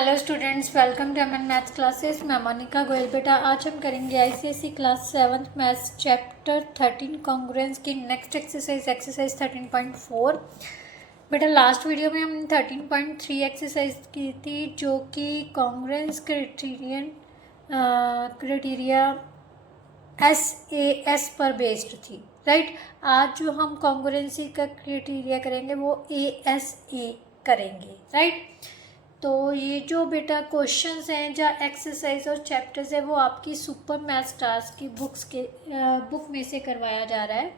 Hello students, welcome to MN maths classes. मैं मोनिका गोयल। बेटा आज हम करेंगे ICSE class 7th maths chapter 13 congruence की नेक्स्ट एक्सरसाइज 13.4। बेटा लास्ट वीडियो में हम 13.3 एक्सरसाइज की थी जो कि कॉन्ग्रुएंस क्राइटेरिया SAS पर बेस्ड थी, राइट। आज जो हम कॉन्ग्रुएंसी का क्राइटेरिया करेंगे वो ASA करेंगे, राइट। तो ये जो बेटा क्वेश्चंस हैं या एक्सरसाइज और चैप्टर्स है वो आपकी सुपर मैथ स्टार्स की बुक में से करवाया जा रहा है,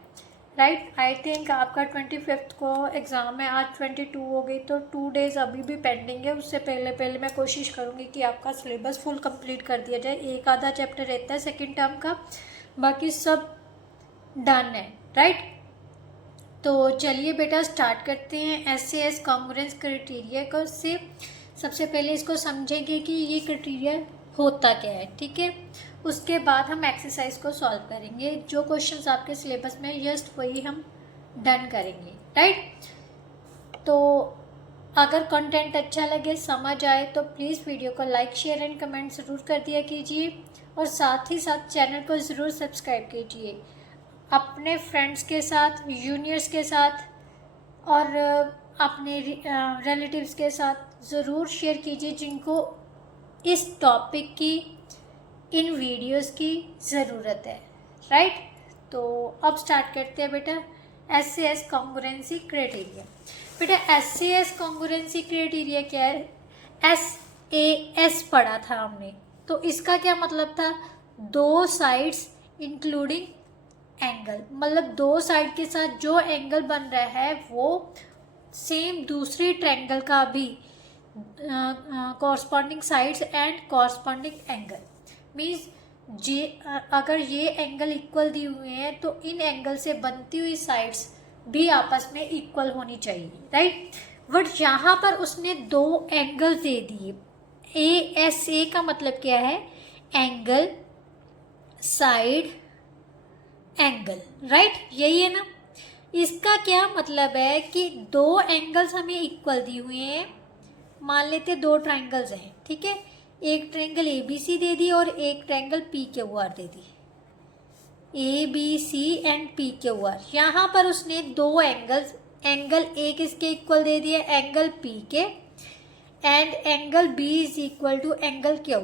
राइट। आई थिंक आपका 25 को एग्ज़ाम है, आज 22 हो गई, तो 2 डेज़ अभी भी पेंडिंग है। उससे पहले मैं कोशिश करूँगी कि आपका सिलेबस फुल कंप्लीट कर दिया जाए। एक आधा चैप्टर रहता है सेकेंड टर्म का, बाकी सब डन है, राइट। तो चलिए बेटा स्टार्ट करते हैं SAS कॉन्ग्रुएंस क्राइटेरिया को से। सबसे पहले इसको समझेंगे कि ये क्राइटेरिया होता क्या है, ठीक है। उसके बाद हम एक्सरसाइज को सॉल्व करेंगे। जो क्वेश्चंस आपके सिलेबस में जस्ट वही हम डन करेंगे, राइट। तो अगर कंटेंट अच्छा लगे, समझ आए, तो प्लीज़ वीडियो को लाइक शेयर एंड कमेंट ज़रूर कर दिया कीजिए और साथ ही साथ चैनल को ज़रूर सब्सक्राइब कीजिए। अपने फ्रेंड्स के साथ, जूनियर्स के साथ और अपने रिलेटिव्स के साथ ज़रूर शेयर कीजिए जिनको इस टॉपिक की, इन वीडियोस की ज़रूरत है, राइट। तो अब स्टार्ट करते हैं बेटा SAS कॉन्ग्रुएंसी क्राइटेरिया। बेटा SAS कॉन्ग्रुएंसी क्राइटेरिया क्या है? SAS पढ़ा था हमने, तो इसका क्या मतलब था? दो साइड्स इंक्लूडिंग एंगल, मतलब दो साइड के साथ जो एंगल बन रहा है वो सेम दूसरी ट्रायंगल का भी corresponding sides and corresponding angle means अगर ये एंगल इक्वल दिए हुए हैं तो इन एंगल से बनती हुई साइड्स भी आपस में इक्वल होनी चाहिए, राइट। बट यहाँ पर उसने दो एंगल दे दिए। ASA का मतलब क्या है? एंगल, साइड, एंगल, राइट, यही है ना। इसका क्या मतलब है कि दो एंगल्स हमें इक्वल दिए हुए हैं। मान लेते दो ट्रायंगल्स हैं, ठीक है। एक ट्रायंगल ABC दे दी और एक ट्रायंगल PQR दे दी। ABC एंड PQR, यहाँ पर उसने दो एंगल्स, एंगल A किसके इक्वल दे दिया? एंगल P के, and angle B is equal to angle Q।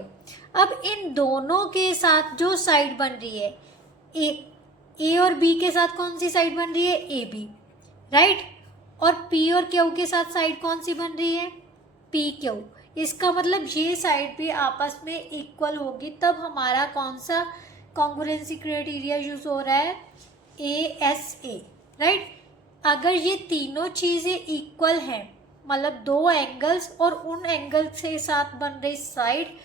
अब इन दोनों के साथ जो साइड बन रही है, A और B के साथ कौन सी साइड बन रही है? AB, right. और P और Q के साथ साइड कौन सी बन रही है? PQ। इसका मतलब ये साइड भी आपस में इक्वल होगी, तब हमारा कौन सा कॉन्ग्रुएंसी क्राइटेरिया यूज हो रहा है? ASA, right. अगर ये तीनों चीज़ें इक्वल हैं, मतलब दो एंगल्स और उन एंगल से साथ बन रही साइड,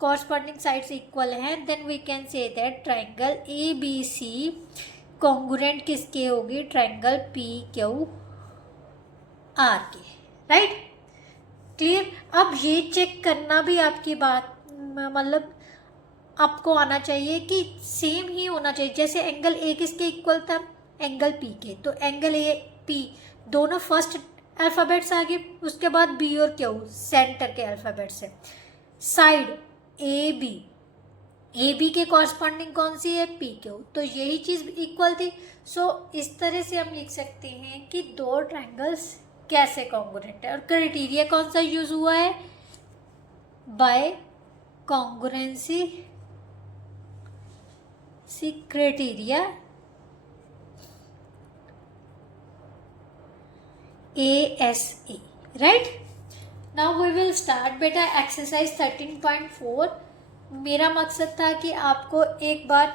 कॉरस्पॉन्डिंग साइड्स इक्वल हैं, then we can say that triangle ABC congruent किसके होगी? ट्रायंगल PQR के, राइट, क्लियर। अब ये चेक करना भी आपकी बात, मतलब आपको आना चाहिए कि सेम ही होना चाहिए। जैसे एंगल A किसके इक्वल था? एंगल P के, तो एंगल AP दोनों फर्स्ट अल्फ़ाबेट्स आ गए, उसके बाद B और Q सेंटर के अल्फ़ाबेट्स है। साइड AB के कॉरस्पॉन्डिंग कौन सी है? PQ, तो यही चीज़ इक्वल थी। सो इस तरह से हम लिख सकते हैं कि दो ट्रायंगल्स कैसे कॉन्ग्रुएंट है। और क्राइटेरिया कौन सा यूज हुआ है? By congruency criteria ASA, right. Now we will start बेटा एक्सरसाइज 13.4। मेरा मकसद था कि आपको एक बार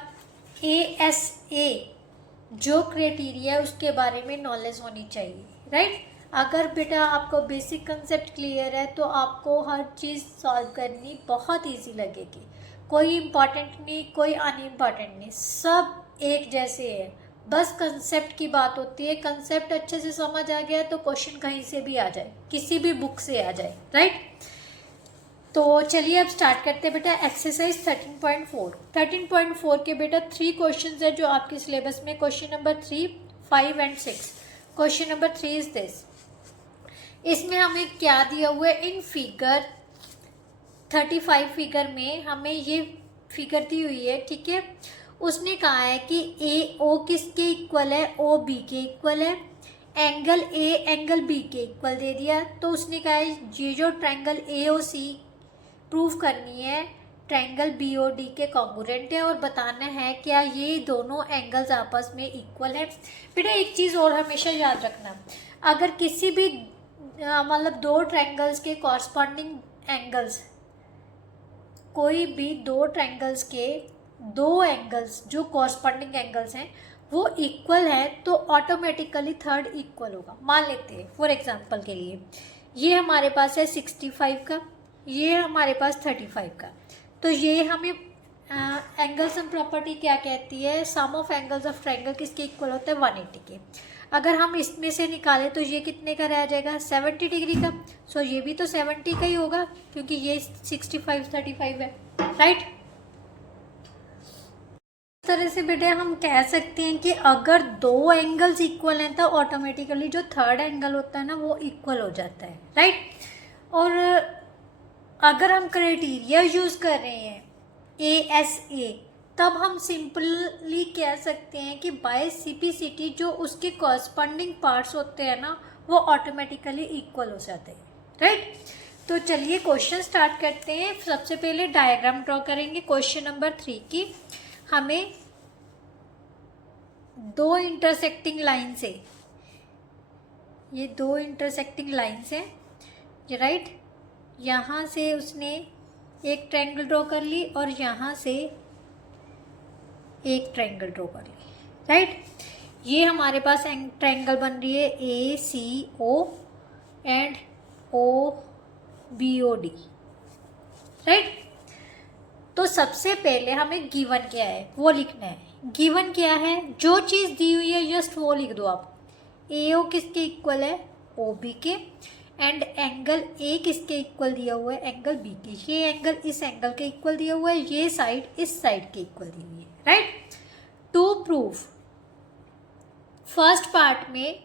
ASA जो क्राइटेरिया है उसके बारे में नॉलेज होनी चाहिए, राइट। अगर बेटा आपको बेसिक कंसेप्ट क्लियर है तो आपको हर चीज़ सॉल्व करनी बहुत इजी लगेगी। कोई इम्पॉर्टेंट नहीं, कोई अनइम्पॉर्टेंट नहीं, सब एक जैसे है। बस कंसेप्ट की बात होती है। कंसेप्ट अच्छे से समझ आ गया तो क्वेश्चन कहीं से भी आ जाए, किसी भी बुक से आ जाए, राइट। तो चलिए अब स्टार्ट करते हैं बेटा एक्सरसाइज 13.4। 13.4 के बेटा 3 क्वेश्चंस है जो आपके सिलेबस में। Question number 3, 5 and 6। Question number 3 is this. इसमें हमें क्या दिया हुआ है? इन फिगर 35 फिगर में हमें ये फिगर दी हुई है, ठीक है। उसने कहा है कि ए ओ किसके इक्वल है, ओ बी के इक्वल है, एंगल ए एंगल बी के इक्वल दे दिया। तो उसने कहा है ये जो triangle A O C prove करनी है ट्रायंगल बी ओ डी के कॉन्ग्रुएंट है, और बताना है क्या ये दोनों एंगल्स आपस में इक्वल है। बेटा एक चीज़ और हमेशा याद रखना, अगर किसी भी मतलब दो ट्रायंगल्स के कॉरस्पॉन्डिंग एंगल्स, कोई भी दो ट्रायंगल्स के दो एंगल्स जो कॉरस्पॉन्डिंग एंगल्स हैं वो इक्वल है तो ऑटोमेटिकली थर्ड इक्वल होगा। मान लेते हैं फॉर एग्जांपल के लिए ये हमारे पास है 65 का, ये हमारे पास 35 का, तो ये हमें एंगल सम प्रॉपर्टी क्या कहती है, सम ऑफ एंगल्स ऑफ ट्रायंगल किसके इक्वल होता है 180 के। अगर हम इसमें से निकालें तो ये कितने का रह जाएगा 70 डिग्री का। सो ये भी तो 70 का ही होगा क्योंकि ये 65 35 है, राइट। इस तरह से बेटे हम कह सकते हैं कि अगर दो एंगल्स इक्वल हैं तो ऑटोमेटिकली जो थर्ड एंगल होता है ना वो इक्वल हो जाता है, राइट। और अगर हम क्राइटेरिया यूज़ कर रहे हैं ASA, तब हम सिंपली कह सकते हैं कि बाय CPCT जो उसके कॉरस्पॉन्डिंग पार्ट्स होते हैं ना वो ऑटोमेटिकली इक्वल हो जाते हैं, राइट। तो चलिए क्वेश्चन स्टार्ट करते हैं। सबसे पहले डायग्राम ड्रॉ करेंगे क्वेश्चन नंबर 3 की। हमें दो इंटरसेक्टिंग लाइन से, ये दो इंटरसेक्टिंग लाइन्स हैं, ये राइट, यहाँ से उसने एक ट्रायंगल ड्रॉ कर ली और यहाँ से एक ट्रायंगल ड्रॉ कर ली, राइट। ये हमारे पास ट्रायंगल बन रही है ACO एंड OBOD, राइट। तो सबसे पहले हमें गिवन क्या है वो लिखना है। गिवन क्या है, जो चीज़ दी हुई है जस्ट वो लिख दो आप। AO किसके इक्वल है OB के, एंड एंगल A किसके इक्वल दिया हुआ है एंगल B के। ये एंगल इस एंगल के इक्वल दिया हुआ है, ये साइड इस साइड के इक्वल दी हुई है, right. To prove, first part में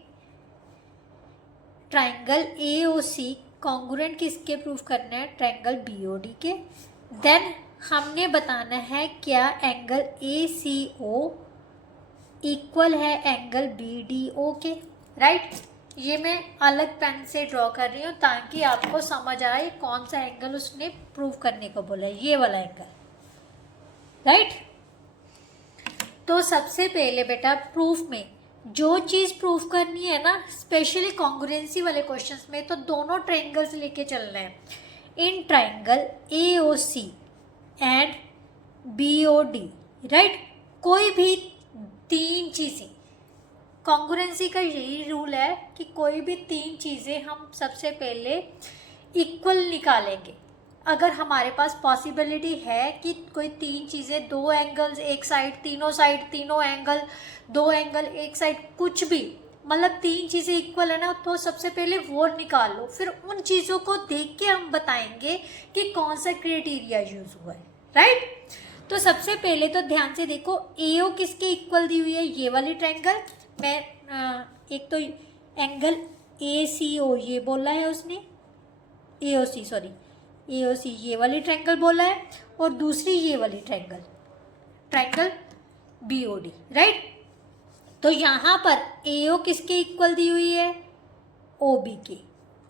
ट्रायंगल AOC कॉन्ग्रुएंट किसके प्रूव करना है ट्रायंगल BOD के। देन हमने बताना है क्या एंगल ACO इक्वल है एंगल BDO के, राइट। ये मैं अलग पेन से ड्रॉ कर रही हूँ ताकि आपको समझ आए कौन सा एंगल उसने प्रूव करने को बोला है, ये वाला एंगल, राइट। तो सबसे पहले बेटा प्रूफ में जो चीज़ प्रूफ करनी है ना, स्पेशली कॉन्ग्रुएंसी वाले क्वेश्चंस में तो दोनों ट्रायंगल्स लेके चलना है। In triangle AOC and BOD, right, कोई भी तीन चीज़ें, कॉन्ग्रुएंसी का यही रूल है कि कोई भी तीन चीज़ें हम सबसे पहले इक्वल निकालेंगे। अगर हमारे पास पॉसिबिलिटी है कि कोई तीन चीज़ें, दो एंगल्स एक साइड, तीनों एंगल, दो एंगल एक साइड, कुछ भी मतलब तीन चीज़ें इक्वल है ना, तो सबसे पहले वो निकाल लो, फिर उन चीज़ों को देख के हम बताएंगे कि कौन सा क्राइटेरिया यूज़ हुआ है, राइट। तो सबसे पहले तो ध्यान से देखो AO किसके इक्वल दी हुई है, ये वाली ट्रायंगल। मैं एक तो एंगल ACO ये बोला है उसने, AOC सॉरी AOC ये वाली ट्रायंगल बोला है, और दूसरी ये वाली ट्रायंगल BOD, राइट। तो यहाँ पर AO किसके इक्वल दी हुई है OB के,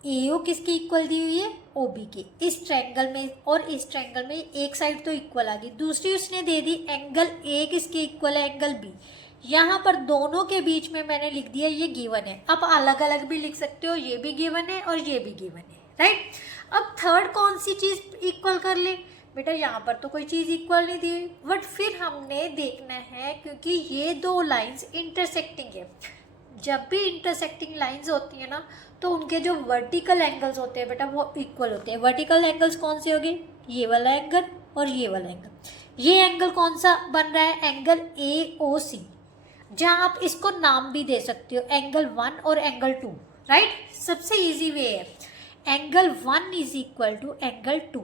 AO किसके इक्वल दी हुई है OB के। इस ट्रायंगल में और इस ट्रायंगल में एक साइड तो इक्वल आ गई, दूसरी उसने दे दी एंगल A किसके इक्वल है एंगल B। यहाँ पर दोनों के बीच में मैंने लिख दिया ये गिवन है। आप अलग अलग भी लिख सकते हो, ये भी गिवन है और ये भी गिवन है, राइट। अब थर्ड कौन सी चीज़ इक्वल कर ले बेटा, यहाँ पर तो कोई चीज़ इक्वल नहीं दी हुई, बट फिर हमने देखना है क्योंकि ये दो लाइंस इंटरसेक्टिंग है। जब भी इंटरसेक्टिंग लाइंस होती है ना तो उनके जो वर्टिकल एंगल्स होते हैं बेटा वो इक्वल होते हैं। वर्टिकल एंगल्स कौन से हो गए, ये वाला एंगल और ये वाला एंगल। ये एंगल कौन सा बन रहा है एंगल AOC, जहाँ आप इसको नाम भी दे सकते हो एंगल 1 और एंगल 2, राइट। सबसे इजी वे है angle 1 is equal to angle 2।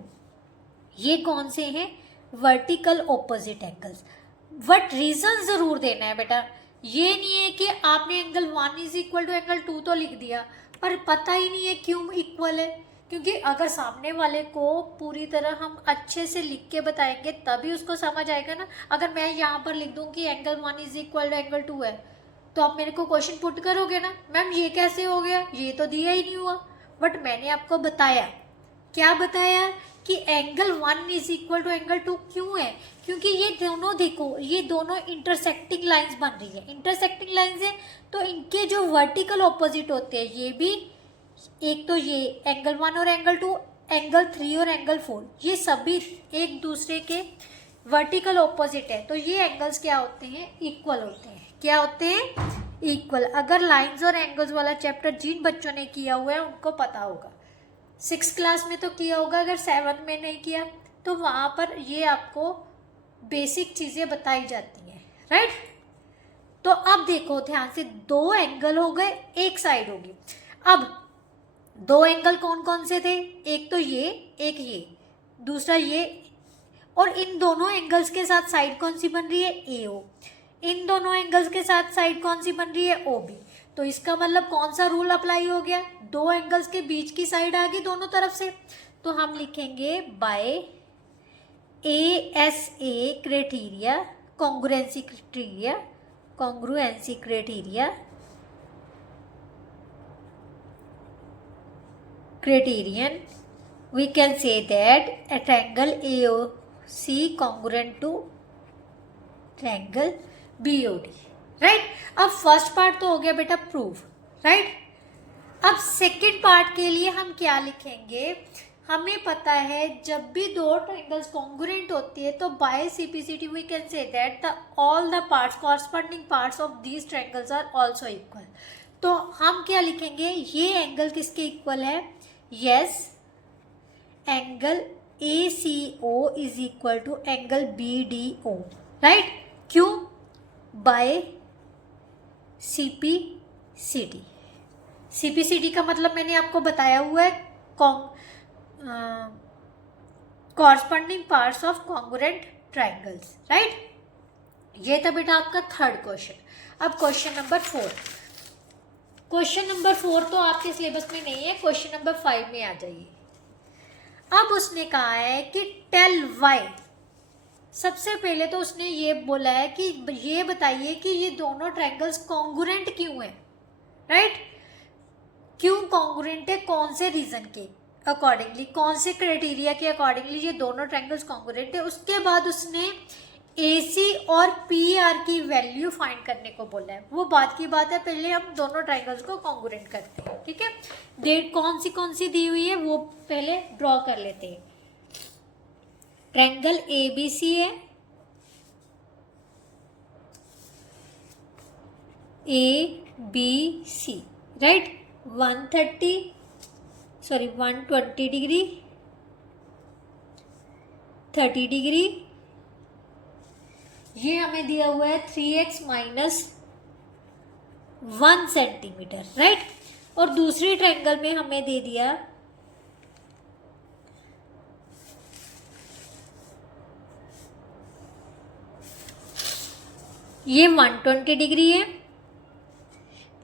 ये कौन से हैं vertical opposite angles. But reason ज़रूर देना है बेटा, ये नहीं है कि आपने angle 1 is equal to angle 2 तो लिख दिया पर पता ही नहीं है क्यों इक्वल है, क्योंकि अगर सामने वाले को पूरी तरह हम अच्छे से लिख के बताएंगे तभी उसको समझ आएगा ना। अगर मैं यहाँ पर लिख दूँ कि angle 1 is equal to angle 2 है, तो आप मेरे को क्वेश्चन पुट करोगे ना, मैम ये कैसे हो गया, ये तो दिया ही नहीं हुआ। बट मैंने आपको बताया, क्या बताया कि angle 1 is equal to angle 2 क्यों है, क्योंकि ये दोनों देखो, ये दोनों इंटरसेक्टिंग लाइंस बन रही है। इंटरसेक्टिंग लाइंस है तो इनके जो वर्टिकल ऑपोजिट होते हैं, ये भी, एक तो ये एंगल 1 और एंगल 2, एंगल 3 और एंगल 4, ये सभी एक दूसरे के वर्टिकल ऑपोजिट है। तो ये एंगल्स क्या होते हैं, इक्वल होते हैं। क्या होते हैं, इक्वल। अगर लाइंस और एंगल्स वाला चैप्टर जिन बच्चों ने किया हुआ है उनको पता होगा, 6th क्लास में तो किया होगा, अगर 7th में नहीं किया तो वहाँ पर ये आपको बेसिक चीज़ें बताई जाती हैं, राइट। तो अब देखो ध्यान से, 2 एंगल हो गए, एक साइड होगी। अब 2 एंगल कौन कौन से थे, एक तो ये, एक ये, दूसरा ये, और इन दोनों एंगल्स के साथ साइड कौन सी बन रही है, AO। इन दोनों एंगल्स के साथ साइड कौन सी बन रही है, OB। तो इसका मतलब कौन सा रूल अप्लाई हो गया, 2 एंगल्स के बीच की साइड आ गई दोनों तरफ से। तो हम लिखेंगे by ASA criteria, congruency criteria, congruency criteria, criterion, we can say that a triangle AOC congruent to triangle BOD, right. अब फर्स्ट पार्ट तो हो गया बेटा प्रूफ, राइट। अब सेकंड पार्ट के लिए हम क्या लिखेंगे, हमें पता है जब भी 2 ट्रायंगल्स कॉन्ग्रुएंट होती है तो by CPCT we can say that the all the parts corresponding parts of these triangles are also equal. तो हम क्या लिखेंगे, ये एंगल किसके इक्वल है, yes, angle ACO is equal to angle BDO, right. क्यों, बाय CPCT। CPCT का मतलब मैंने आपको बताया हुआ है, corresponding parts of congruent triangles, right. ये था बेटा आपका थर्ड क्वेश्चन। अब क्वेश्चन नंबर 4, क्वेश्चन नंबर 4 तो आपके सिलेबस में नहीं है, क्वेश्चन नंबर 5 में आ जाइए। अब उसने कहा है कि टेल वाई, सबसे पहले तो उसने ये बोला है कि ये बताइए कि ये दोनों ट्रायंगल्स कॉन्ग्रुएंट क्यों हैं, राइट। क्यों कॉन्ग्रुएंट है, कौन से रीजन के अकॉर्डिंगली, कौन से क्राइटेरिया के अकॉर्डिंगली ये दोनों ट्रायंगल्स कॉन्ग्रुएंट है। उसके बाद उसने AC और PR की वैल्यू फाइंड करने को बोला है। वो बात की बात है, पहले हम दोनों ट्रायंगल्स को कॉन्ग्रुएंट करते हैं, ठीक है। डेट कौन सी दी हुई है वो पहले ड्रॉ कर लेते हैं। ट्रायंगल ABC है, ABC, राइट। 120 डिग्री, 30 डिग्री, ये हमें दिया हुआ है 3x माइनस 1 सेंटीमीटर, राइट। और दूसरी ट्रायंगल में हमें दे दिया ये 120 डिग्री है,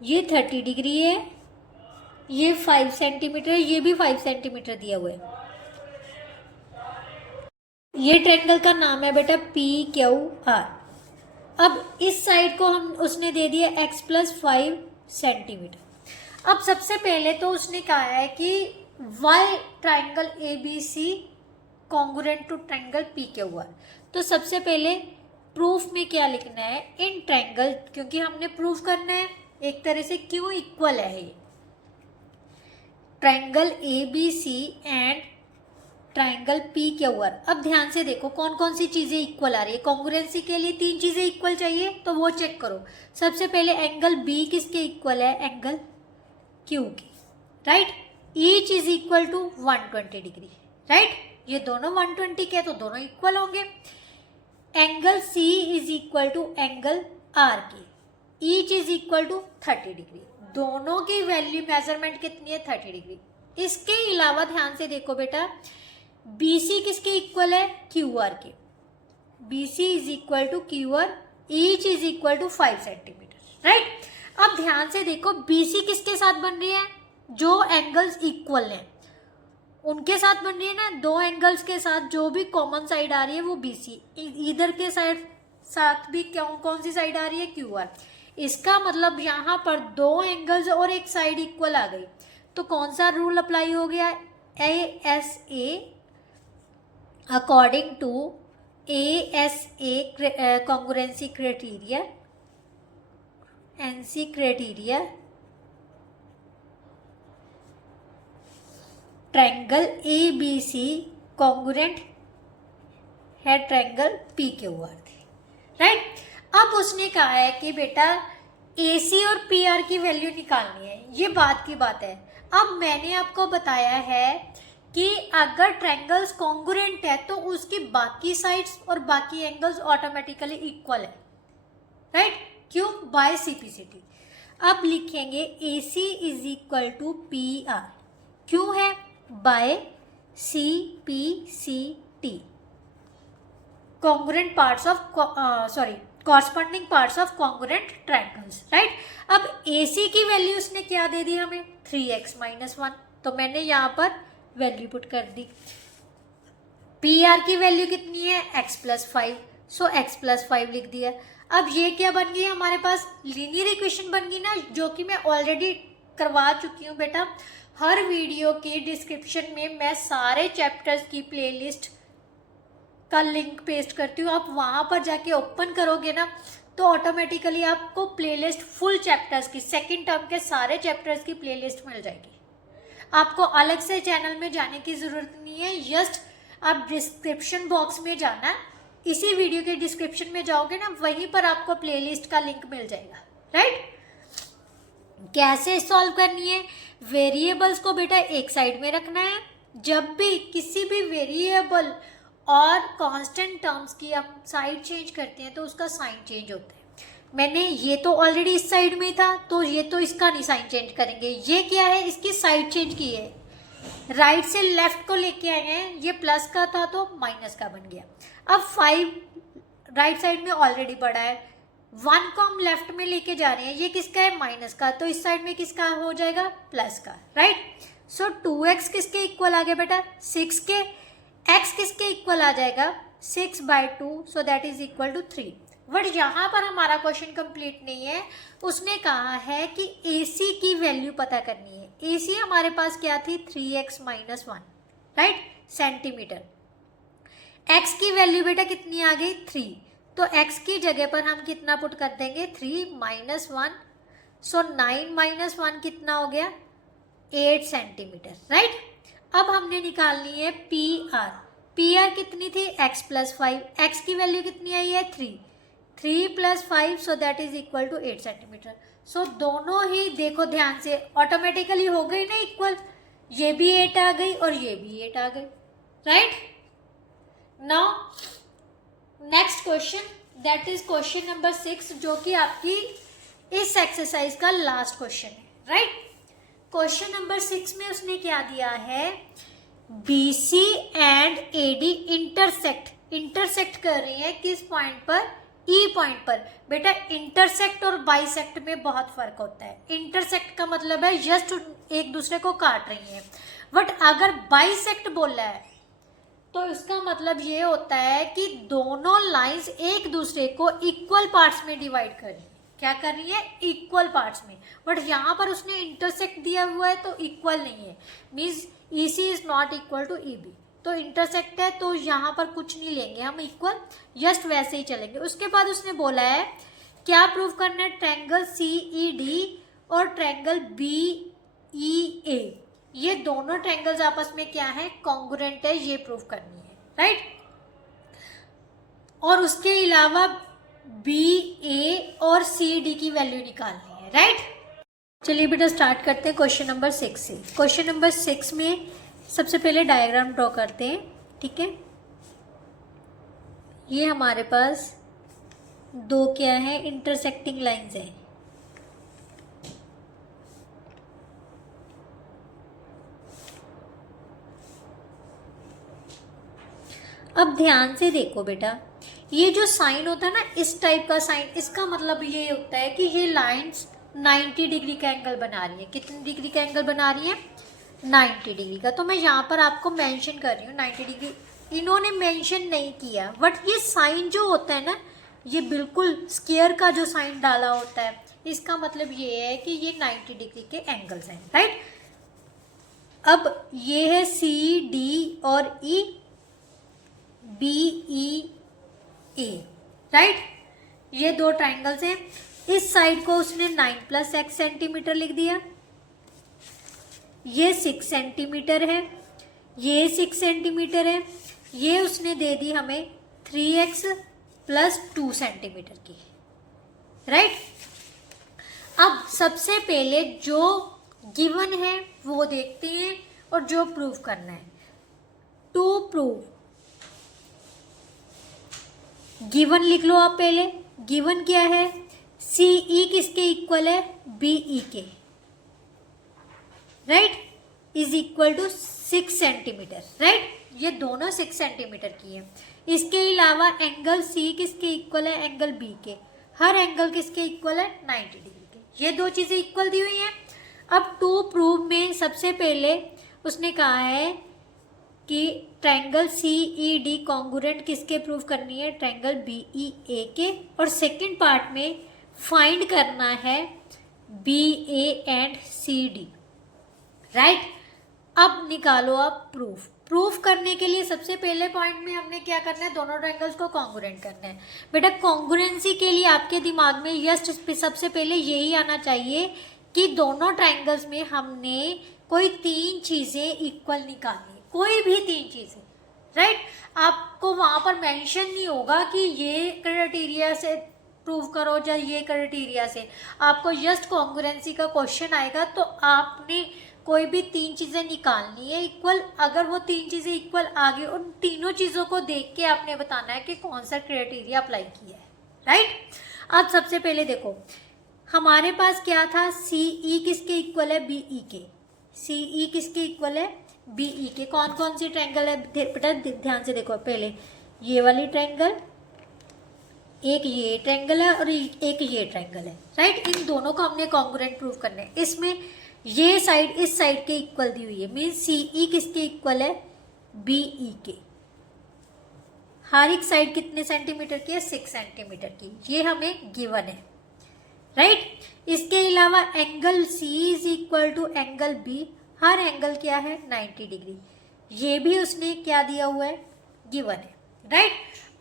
ये 30 डिग्री है, ये 5 सेंटीमीटर, ये भी 5 सेंटीमीटर दिया हुआ है। ये ट्रायंगल का नाम है बेटा PQR। अब इस साइड को हम उसने दे दिया x + 5 सेंटीमीटर। अब सबसे पहले तो उसने कहा है कि y triangle ABC congruent to triangle PQR। तो सबसे पहले प्रूफ में क्या लिखना है, इन ट्रायंगल, क्योंकि हमने प्रूफ करना है एक तरह से क्यों इक्वल है ये triangle ABC and triangle PQR। अब ध्यान से देखो कौन कौन सी चीज़ें इक्वल आ रही है। कॉन्ग्रुएंसी के लिए 3 चीज़ें इक्वल चाहिए, तो वो चेक करो। सबसे पहले एंगल B किसके इक्वल है, एंगल Q की, right. Each is equal to 120 degree, right. ये दोनों 120 के, तो दोनों इक्वल होंगे। Angle C is equal to angle R की, each is equal to 30 degree. दोनों की वैल्यू मेजरमेंट कितनी है, 30 डिग्री। इसके अलावा ध्यान से देखो बेटा, BC किसके इक्वल है, QR के। BC is equal to QR, each is equal to 5 centimetre, right. अब ध्यान से देखो BC किसके साथ बन रही है, जो एंगल्स इक्वल हैं उनके साथ बन रही है ना, दो एंगल्स के साथ जो भी कॉमन साइड आ रही है वो BC, इधर के साइड साथ भी कौन सी साइड आ रही है, QR। इसका मतलब यहाँ पर दो एंगल्स और एक साइड इक्वल आ गई, तो कौन सा रूल अप्लाई हो गया, ASA according to ASA congruency criteria, NC criteria, triangle ABC congruent है ट्रायंगल PQR थी, राइट। अब उसने कहा है कि बेटा AC और PR की वैल्यू निकालनी है, ये बात की बात है। अब मैंने आपको बताया है कि अगर ट्रायंगल्स कॉन्ग्रुएंट है तो उसकी बाकी साइड्स और बाकी एंगल्स ऑटोमेटिकली इक्वल है, राइट। क्यों, बाय CPCT। अब लिखेंगे AC is equal to PR, क्यों है, by CPCT, congruent parts of corresponding parts of congruent triangles, right. अब AC की वैल्यू उसने क्या दे दी हमें, 3x - 1, तो मैंने यहाँ पर वैल्यू पुट कर दी। PR की वैल्यू कितनी है, x + 5, सो x + 5 लिख दिया। अब ये क्या बन गई हमारे पास, लीनियर इक्वेशन बन गई ना, जो कि मैं ऑलरेडी करवा चुकी हूँ बेटा। हर वीडियो के डिस्क्रिप्शन में मैं सारे चैप्टर्स की प्लेलिस्ट का लिंक पेस्ट करती हूँ, आप वहाँ पर जाके ओपन करोगे ना तो ऑटोमेटिकली आपको प्लेलिस्ट फुल चैप्टर्स की, सेकंड टर्म के सारे चैप्टर्स की प्लेलिस्ट मिल जाएगी। आपको अलग से चैनल में जाने की ज़रूरत नहीं है, जस्ट आप डिस्क्रिप्शन बॉक्स में जाना, इसी वीडियो के डिस्क्रिप्शन में जाओगे ना, वहीं पर आपको प्लेलिस्ट का लिंक मिल जाएगा, राइट। कैसे सॉल्व करनी है, वेरिएबल्स को बेटा एक साइड में रखना है। जब भी किसी भी वेरिएबल और कांस्टेंट टर्म्स की हम साइड चेंज करते हैं तो उसका साइन चेंज होता है। मैंने ये तो ऑलरेडी इस साइड में था, तो ये तो इसका नहीं साइन चेंज करेंगे। ये क्या है, इसकी साइड चेंज की है, राइट से लेफ्ट को लेके आए हैं, ये प्लस का था तो माइनस का बन गया। अब 5 राइट साइड में ऑलरेडी पड़ा है, 1 को हम लेफ्ट में लेके जा रहे हैं, ये किसका है, माइनस का, तो इस साइड में किसका हो जाएगा, प्लस का, राइट। सो 2x किसके इक्वल आ गया बेटा, 6 के। x किसके इक्वल आ जाएगा, 6/2, so that is equal to 3। But यहाँ पर हमारा क्वेश्चन कंप्लीट नहीं है, उसने कहा है कि AC की वैल्यू पता करनी है। AC हमारे पास क्या थी, 3x - 1, राइट, सेंटीमीटर। x की वैल्यू बेटा कितनी आ गई, 3, तो x की जगह पर हम कितना पुट कर देंगे, 3 - 1, सो 9 - 1 कितना हो गया, 8 सेंटीमीटर, राइट। अब हमने निकालनी है PR। PR कितनी थी, x + 5, x की वैल्यू कितनी आई है, 3 + 5, so that is equal to 8 centimetre. So दोनों ही देखो ध्यान से ऑटोमेटिकली हो गई ना इक्वल, ये भी 8 आ गई और ये भी 8 आ गई, right. Now next question, that is question number 6, जो कि आपकी इस एक्सरसाइज का लास्ट क्वेश्चन है, राइट। क्वेश्चन नंबर 6 में उसने क्या दिया है, BC एंड AD इंटरसेक्ट कर रही है किस पॉइंट पर, E पॉइंट पर। बेटा इंटरसेक्ट और बाइसेक्ट में बहुत फर्क होता है। इंटरसेक्ट का मतलब है जस्ट एक दूसरे को काट रही है, बट अगर बाइसेक्ट बोला है तो इसका मतलब ये होता है कि दोनों लाइंस एक दूसरे को इक्वल पार्ट्स में डिवाइड कर रही है। क्या कर रही है, इक्वल पार्ट्स में। बट यहाँ पर उसने इंटरसेक्ट दिया हुआ है तो इक्वल नहीं है, means EC is not equal to EB। तो इंटरसेक्ट है तो यहाँ पर कुछ नहीं लेंगे हम इक्वल, जस्ट वैसे ही चलेंगे। उसके बाद उसने बोला है क्या प्रूव करना है, ट्रायंगल CED और ट्रायंगल BEA, ये दोनों ट्रायंगल्स आपस में क्या है, कॉन्ग्रुएंट है, ये प्रूव करनी है, राइट। और उसके अलावा BA और CD की वैल्यू निकालनी है, राइट। चलिए बेटा स्टार्ट करते हैं क्वेश्चन नंबर 6 से। क्वेश्चन नंबर 6 में सबसे पहले डायग्राम ड्रॉ करते हैं, ठीक है। ये हमारे पास दो क्या है, इंटरसेक्टिंग लाइंस हैं। अब ध्यान से देखो बेटा, ये जो साइन होता है ना, इस टाइप का साइन, इसका मतलब ये होता है कि ये लाइंस 90 डिग्री का एंगल बना रही है। कितने डिग्री का एंगल बना रही है, 90 डिग्री का। तो मैं यहाँ पर आपको मेंशन कर रही हूँ 90 डिग्री, इन्होंने मेंशन नहीं किया, बट ये साइन जो होता है ना, ये बिल्कुल स्क्वायर का जो साइन डाला होता है, इसका मतलब ये है कि ये 90 डिग्री के एंगल्स हैं, राइट। अब ये है सी डी और ई, बी ई ए, राइट। ये दो ट्राइंगल्स हैं। इस साइड को उसने 9 + x सेंटीमीटर लिख दिया, ये 6 सेंटीमीटर है, ये 6 सेंटीमीटर है, ये उसने दे दी हमें 3x + 2 सेंटीमीटर की, राइट। अब सबसे पहले जो गिवन है वो देखते हैं और जो प्रूव करना है। टू प्रूव, गिवन लिख लो आप पहले। गिवन क्या है? सी ई किसके इक्वल है? बी ई के, right, is equal to 6 centimetre, right. ये दोनों 6 सेंटीमीटर की है। इसके अलावा एंगल सी किसके इक्वल है? एंगल बी के। हर एंगल किसके इक्वल है? 90 डिग्री के। ये दो चीज़ें इक्वल दी हुई हैं। अब टू प्रूव में सबसे पहले उसने कहा है कि triangle C E D congruent किसके प्रूव करनी है? ट्रायंगल बी ई ए के। और सेकंड पार्ट में फाइंड करना है B A and C D, right. अब निकालो आप प्रूफ। प्रूफ करने के लिए सबसे पहले पॉइंट में हमने क्या करना है? दोनों ट्रायंगल्स को कॉन्ग्रुएंट करना है। बेटा कॉन्ग्रुएंसी के लिए आपके दिमाग में जस्ट सबसे पहले यही आना चाहिए कि दोनों ट्रायंगल्स में हमने कोई 3 चीज़ें इक्वल निकालनी, कोई भी 3 चीज़ें, राइट। आपको वहाँ पर मेंशन नहीं होगा कि ये क्राइटेरिया से प्रूव करो या ये क्राइटेरिया से। आपको जस्ट कॉन्ग्रुएंसी का क्वेश्चन आएगा तो आपने कोई भी 3 चीज़ें निकालनी है इक्वल। अगर वो 3 चीज़ें इक्वल आ गई, उन तीनों चीज़ों को देख के आपने बताना है कि कौन सा क्राइटेरिया अप्लाई किया है, राइट। अब सबसे पहले देखो हमारे पास क्या था? सी ई किसके इक्वल है? बी ई के। सी ई किसके इक्वल है? बी ई के। कौन कौन सी ट्रायंगल है बेटा? ध्यान से देखो। पहले ये वाली ट्रायंगल, एक ये ट्रायंगल है और एक ये ट्रायंगल है, राइट। इन दोनों को हमने कॉन्ग्रुएंट प्रूव करना है। इसमें ये साइड इस साइड के इक्वल दी हुई है, मीन्स सी ई किसके इक्वल है? बी ई के। हर एक साइड कितने सेंटीमीटर की है? 6 सेंटीमीटर की। ये हमें गिवन है, राइट। इसके अलावा angle C is equal to angle B. हर एंगल क्या है? 90 डिग्री। ये भी उसने क्या दिया हुआ है? गिवन है, राइट।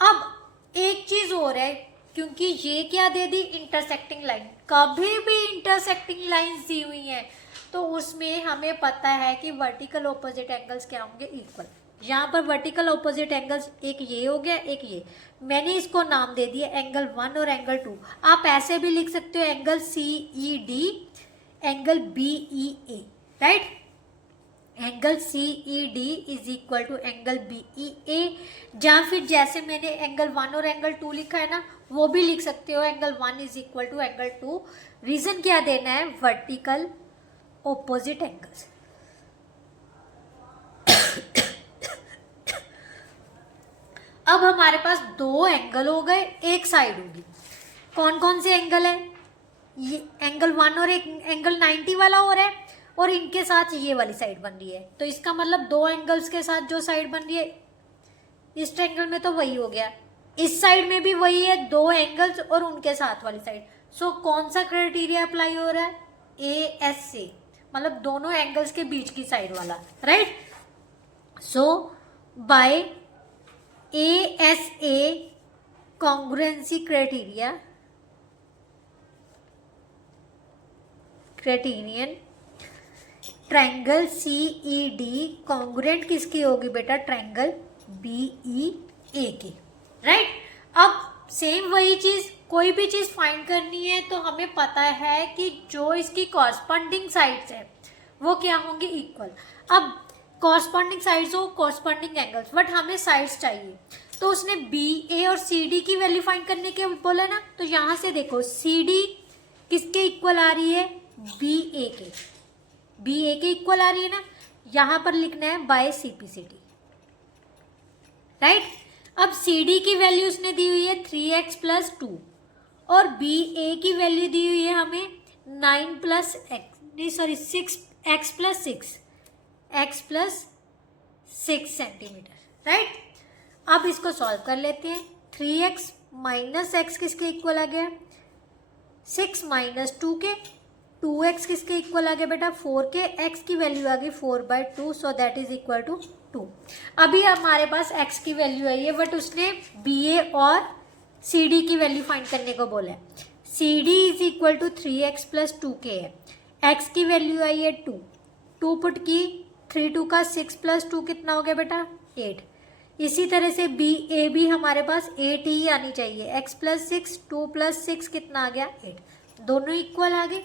अब एक चीज और है, क्योंकि ये क्या दे दी? Intersecting line. कभी भी इंटरसेक्टिंग लाइंस दी हुई हैं तो उसमें हमें पता है कि वर्टिकल ऑपोजिट एंगल्स क्या होंगे? इक्वल। यहाँ पर वर्टिकल ऑपोजिट एंगल्स एक ये हो गया, एक ये। मैंने इसको नाम दे दिया एंगल 1 और एंगल 2। आप ऐसे भी लिख सकते हो angle C E D, angle B E A, right. Angle C E D is equal to angle B E A. या फिर जैसे मैंने एंगल 1 और एंगल 2 लिखा है ना, वो भी लिख सकते हो angle 1 is equal to angle 2। Reason क्या देना है? Vertical opposite angles. अब हमारे पास 2 एंगल हो गए, एक साइड होगी। कौन कौन से एंगल है? ये एंगल 1 और एक एंगल 90 वाला हो रहा है, और इनके साथ ये वाली साइड बन रही है। तो इसका मतलब 2 एंगल्स के साथ जो साइड बन रही है, इस ट्रायंगल में तो वही हो गया, इस साइड में भी वही है, 2 एंगल्स और उनके साथ वाली साइड। सो कौन सा क्राइटेरिया अप्लाई हो रहा है? ए एस से, मतलब दोनों एंगल्स के बीच की साइड वाला, right. So by ASA congruency criterion triangle CED congruent किसकी होगी बेटा? ट्रायंगल BEA की, राइट। अब सेम वही चीज, कोई भी चीज फाइंड करनी है तो हमें पता है कि जो इसकी कॉरस्पॉन्डिंग साइड्स है वो क्या होंगी? इक्वल। अब कॉरस्पॉन्डिंग साइड्स हो, कॉरस्पॉन्डिंग एंगल्स, बट हमें साइड्स चाहिए। तो उसने बी ए और सी डी की वैल्यू फाइंड करने के बोला ना, तो यहाँ से देखो सी डी किसके इक्वल आ रही है? बी ए के। बी ए के इक्वल आ रही है ना, यहाँ पर लिखना है by C P C D, right. अब सी डी की वैल्यू उसने दी हुई है 3x + 2 और बी ए की वैल्यू दी हुई है हमें 6x + 6, x plus 6 centimetre, right. अब इसको सॉल्व कर लेते हैं। 3x माइनस एक्स किसके इक्वल आ गया? 6 माइनस 2 के, 2x किसके इक्वल आ गया बेटा? 4 के। x की वैल्यू आ गई 4/2, so that is equal to 2। अभी हमारे पास x की वैल्यू आई है, बट उसने BA और CD की वैल्यू फाइंड करने को बोला है। CD is equal to 3x plus 2k है। x की वैल्यू आई है 2, 2 पुट की, 3 2 का 6 प्लस 2 कितना हो गया बेटा? 8। इसी तरह से BA भी हमारे पास 8 ही आनी चाहिए। x प्लस 6, 2 प्लस 6 कितना आ गया? 8। दोनों इक्वल आ गए,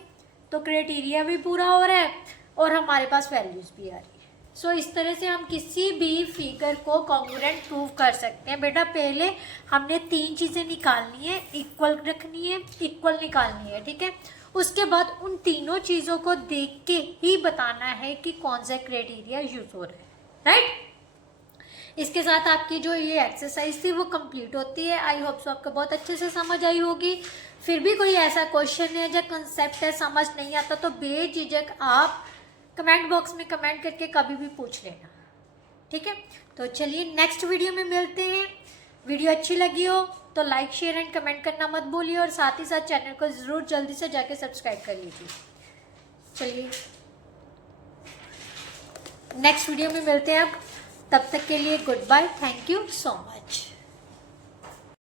तो क्राइटेरिया भी पूरा हो रहा है और हमारे पास वैल्यूज भी आ रही है। सो इस तरह से हम किसी भी फिगर को कॉन्ग्रुएंट प्रूव कर सकते हैं। बेटा पहले हमने 3 चीज़ें निकालनी है, इक्वल रखनी है, इक्वल निकालनी है, ठीक है। उसके बाद उन तीनों चीज़ों को देख के ही बताना है कि कौन सा क्राइटेरिया यूज हो रहा है, राइट। इसके साथ आपकी जो ये एक्सरसाइज थी वो कंप्लीट होती है। आई होप सो आपको बहुत अच्छे से समझ आई होगी। फिर भी कोई ऐसा क्वेश्चन है या कंसेप्ट है समझ नहीं आता तो बेझिझक आप कमेंट बॉक्स में कमेंट करके कभी भी पूछ लेना, ठीक है। तो चलिए नेक्स्ट वीडियो में मिलते हैं। वीडियो अच्छी लगी हो तो लाइक शेयर एंड कमेंट करना मत भूलिए और साथ ही साथ चैनल को ज़रूर जल्दी से जाके सब्सक्राइब कर लीजिए। चलिए नेक्स्ट वीडियो में मिलते हैं अब, तब तक के लिए good bye, thank you so much.